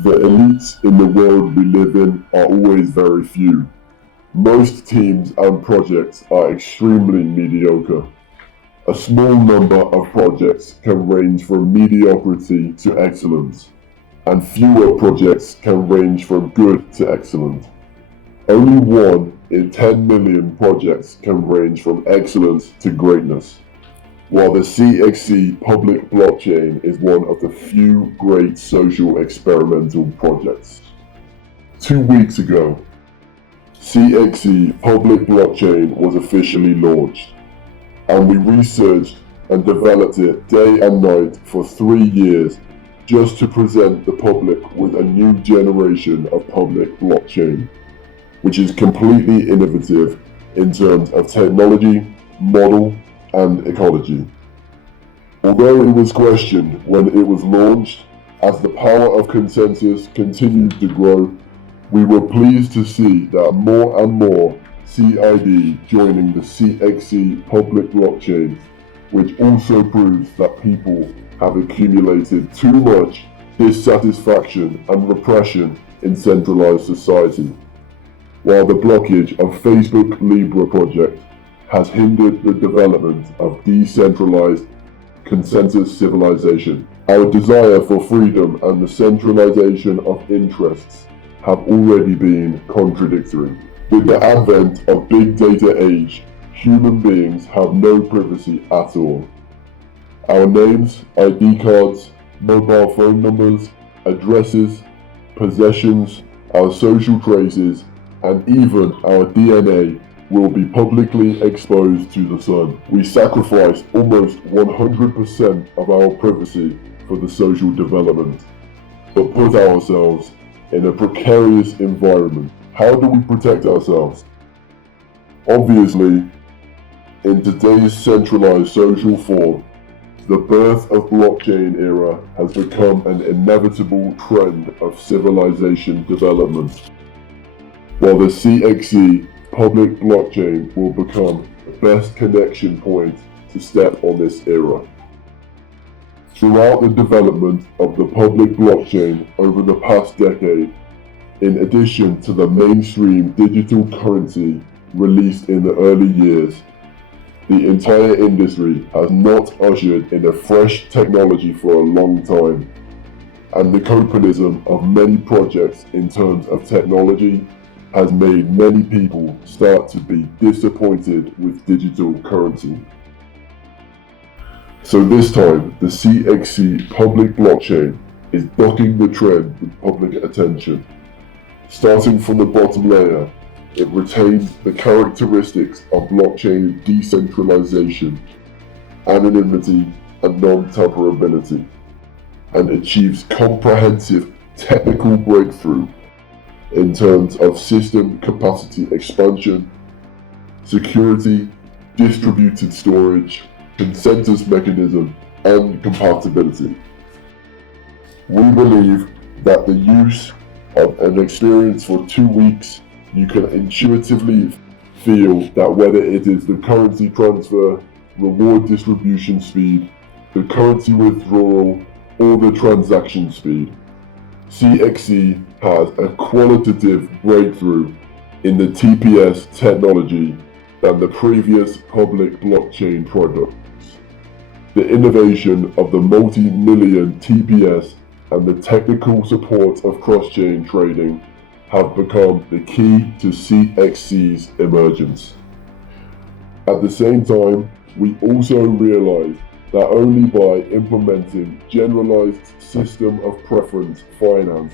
The elites in the world we live in are always very few. Most teams and projects are extremely mediocre. A small number of projects can range from mediocrity to excellence, and fewer projects can range from good to excellent. Only 1 in 10 million projects can range from excellence to greatness, while the CXC public blockchain is one of the few great social experimental projects. 2 weeks ago, CXC public blockchain was officially launched, and we researched and developed it day and night for 3 years just to present the public with a new generation of public blockchain, which is completely innovative in terms of technology, model, and ecology. Although it was questioned when it was launched, as the power of consensus continued to grow, we were pleased to see that more and more CID joining the CXC public blockchain, which also proves that people have accumulated too much dissatisfaction and repression in centralized society, while the blockage of Facebook Libra project has hindered the development of decentralized consensus civilization. Our desire for freedom and the centralization of interests have already been contradictory. With the advent of big data age, human beings have no privacy at all. Our names, ID cards, mobile phone numbers, addresses, possessions, our social traces, and even our DNA will be publicly exposed to the sun. We sacrifice almost 100% of our privacy for the social development, but put ourselves in a precarious environment. How do we protect ourselves? Obviously, in today's centralized social form, the birth of blockchain era has become an inevitable trend of civilization development, while the CXC public blockchain will become the best connection point to step on this era. Throughout the development of the public blockchain over the past decade, in addition to the mainstream digital currency released in the early years, the entire industry has not ushered in a fresh technology for a long time, and the copinism of many projects in terms of technology has made many people start to be disappointed with digital currency. So this time, the CXC public blockchain is bucking the trend with public attention. Starting from the bottom layer, it retains the characteristics of blockchain decentralization, anonymity, and non-tamperability, and achieves comprehensive technical breakthrough in terms of system capacity expansion, security, distributed storage, consensus mechanism, and compatibility. We believe that the use of an experience for 2 weeks, you can intuitively feel that whether it is the currency transfer, reward distribution speed, the currency withdrawal, or the transaction speed, CXC has a qualitative breakthrough in the TPS technology than the previous public blockchain products. The innovation of the multi-million TPS and the technical support of cross-chain trading have become the key to CXC's emergence. At the same time, we also realize that only by implementing generalized system of preference finance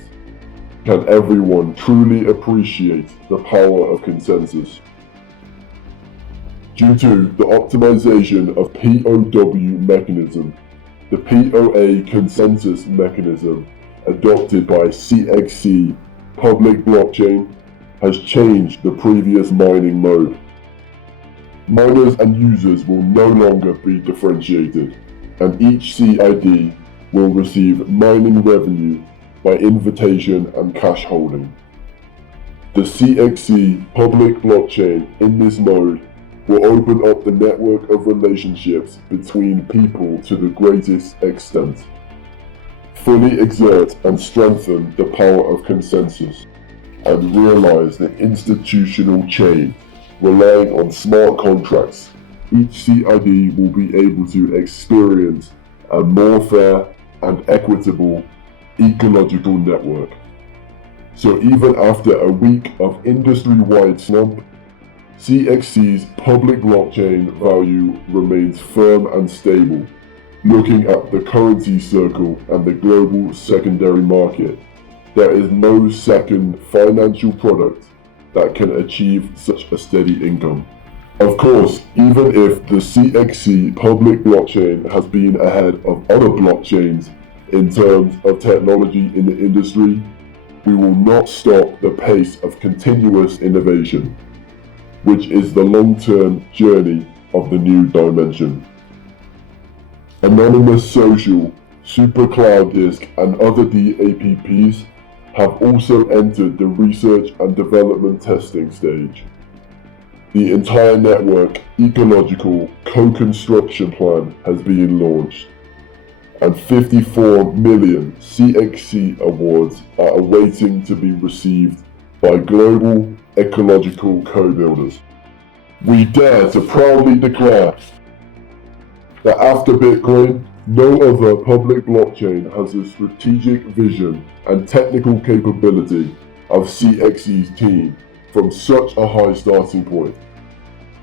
can everyone truly appreciate the power of consensus. Due to the optimization of POW mechanism, the POA consensus mechanism adopted by CXC public blockchain has changed the previous mining mode. Miners and users will no longer be differentiated, and each CID will receive mining revenue by invitation and cash holding. The CXC public blockchain in this mode will open up the network of relationships between people to the greatest extent. fully exert and strengthen the power of consensus, and realize the institutional chain relying on smart contracts. Each CID will be able to experience a more fair and equitable ecological network. So even after a week of industry-wide slump, CXC's public blockchain value remains firm and stable. Looking at the currency circle and the global secondary market, there is no second financial product that can achieve such a steady income. Of course, even if the CXC public blockchain has been ahead of other blockchains in terms of technology in the industry, we will not stop the pace of continuous innovation, which is the long-term journey of the new dimension. Anonymous Social, SuperCloudDisk, and other DApps have also entered the research and development testing stage. The entire network ecological co-construction plan has been launched, and 54 million CXC awards are awaiting to be received by global ecological co-builders. We dare to proudly declare that after Bitcoin, no other public blockchain has the strategic vision and technical capability of CXC's team from such a high starting point.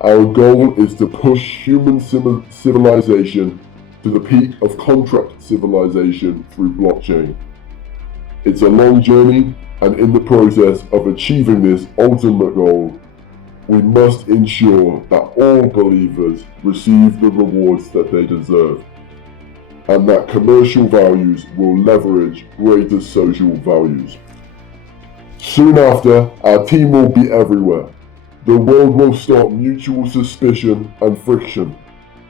Our goal is to push human civilization to the peak of contract civilization through blockchain. It's a long journey, and in the process of achieving this ultimate goal, we must ensure that all believers receive the rewards that they deserve, and that commercial values will leverage greater social values. Soon after, our team will be everywhere. The world will stop mutual suspicion and friction,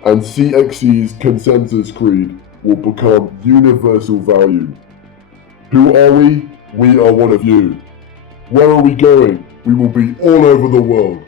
and CXC's consensus creed will become universal value. Who are we? We are one of you. Where are we going? We will be all over the world.